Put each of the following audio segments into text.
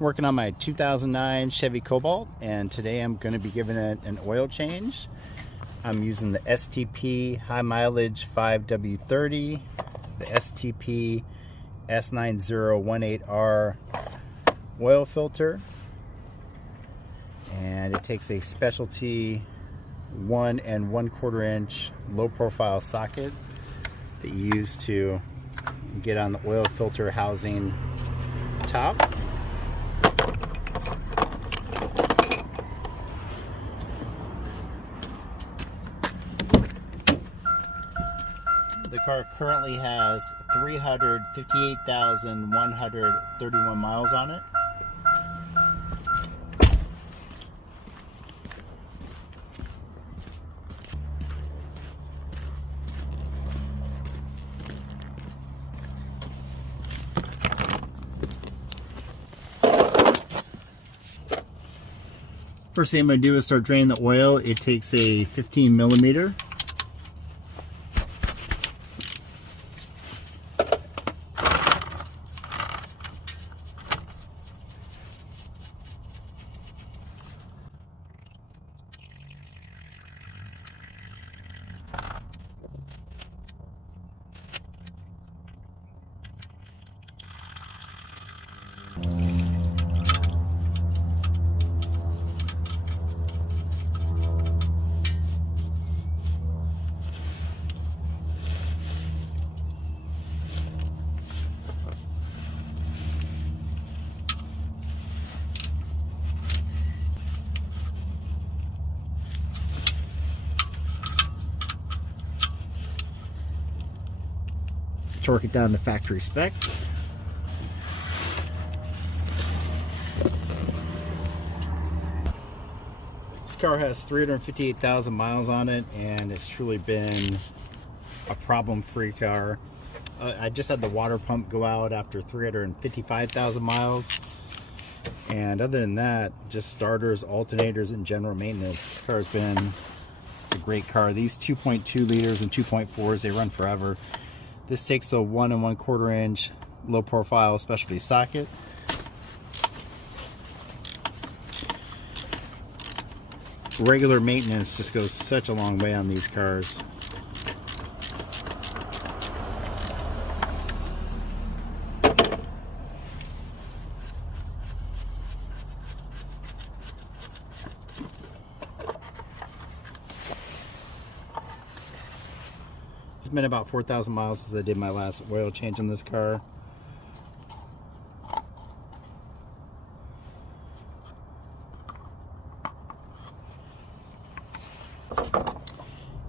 Working on my 2009 Chevy Cobalt, and today I'm going to be giving it an oil change. I'm using the STP High Mileage 5W30, the STP S9018R oil filter, and it takes a specialty 1 1/4 inch low profile socket that you use to get on the oil filter housing top. The car currently has 358,131 miles on it. First thing I'm going to do is start draining the oil. It takes a 15 millimeter. Torque it down to factory spec. This car has 358,000 miles on it, and it's truly been a problem-free car. I just had the water pump go out after 355,000 miles, and other than that, just starters, alternators, and general maintenance. This car has been a great car. These 2.2 liters and 2.4s, they run forever. This takes a 1 1/4 inch low profile specialty socket. Regular maintenance just goes such a long way on these cars. It's been about 4,000 miles since I did my last oil change on this car.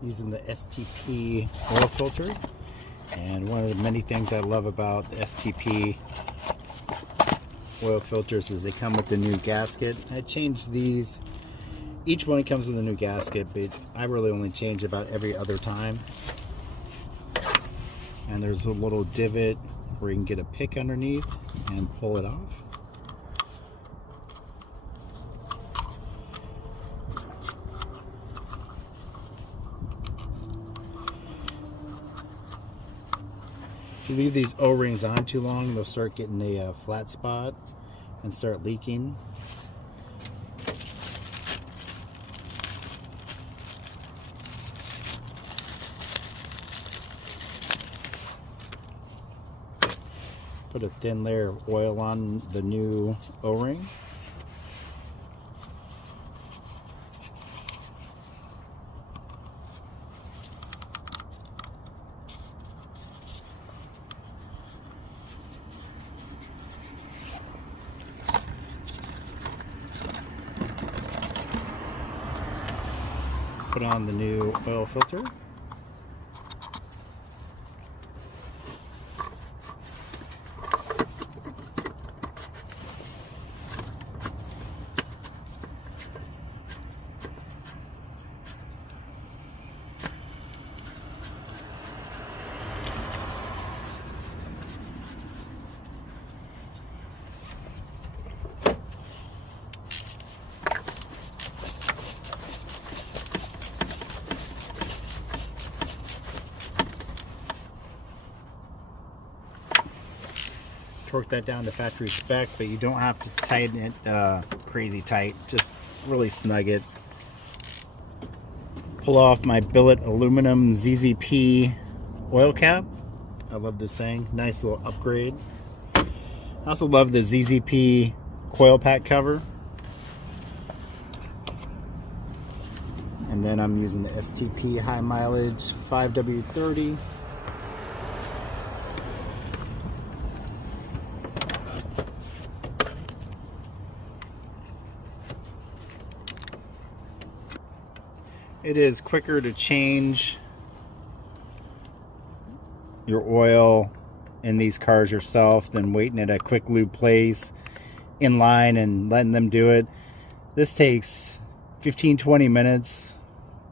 Using the STP oil filter, and one of the many things I love about the STP oil filters is they come with the new gasket. I changed these. Each one comes with a new gasket, but I really only change about every other time. And there's a little divot where you can get a pick underneath and pull it off. If you leave these O-rings on too long, they'll start getting a flat spot and start leaking. Put a thin layer of oil on the new O-ring. Put on the new oil filter. torque that down to factory spec, but you don't have to tighten it crazy tight. Just really snug it. Pull off my billet aluminum ZZP oil cap. I love this thing. Nice little upgrade. I also love the ZZP coil pack cover. And then I'm using the STP high mileage 5W30. It is quicker to change your oil in these cars yourself than waiting at a quick lube place in line and letting them do it. This takes 15-20 minutes.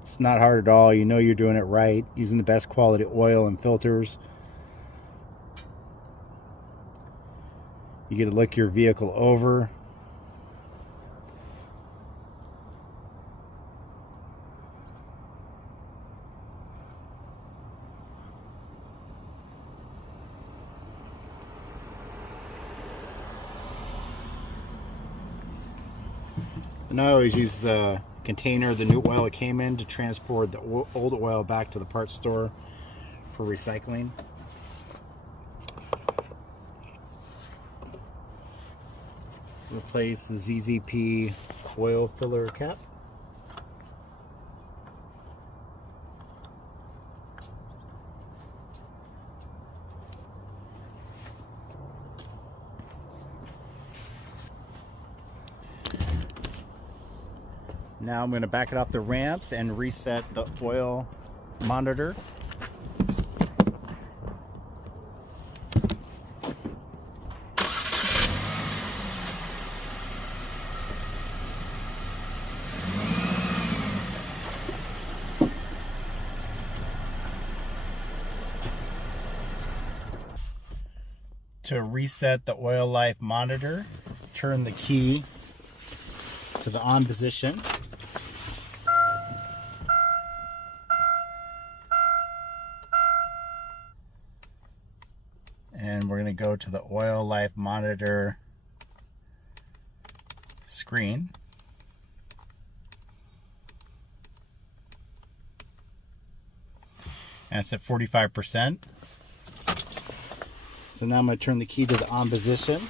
It's not hard at all. You know you're doing it right, using the best quality oil and filters. You get to look your vehicle over. And I always use the container the new oil it came in to transport the old oil back to the parts store for recycling. Replace the ZZP oil filler cap. Now I'm going to back it off the ramps and reset the oil monitor. To reset the oil life monitor, turn the key to the on position. And we're going to go to the oil life monitor screen. And it's at 45%. So now I'm going to turn the key to the on position.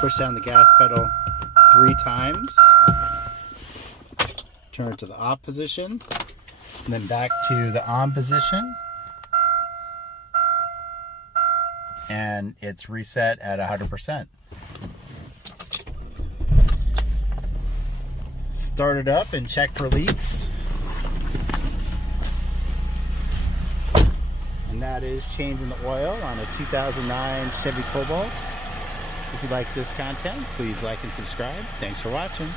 Push down the gas pedal 3 times. Turn it to the off position. And then back to the on position. And it's reset at 100%. Start it up and check for leaks. And that is changing the oil on a 2009 Chevy Cobalt. If you like this content, please like and subscribe. Thanks for watching.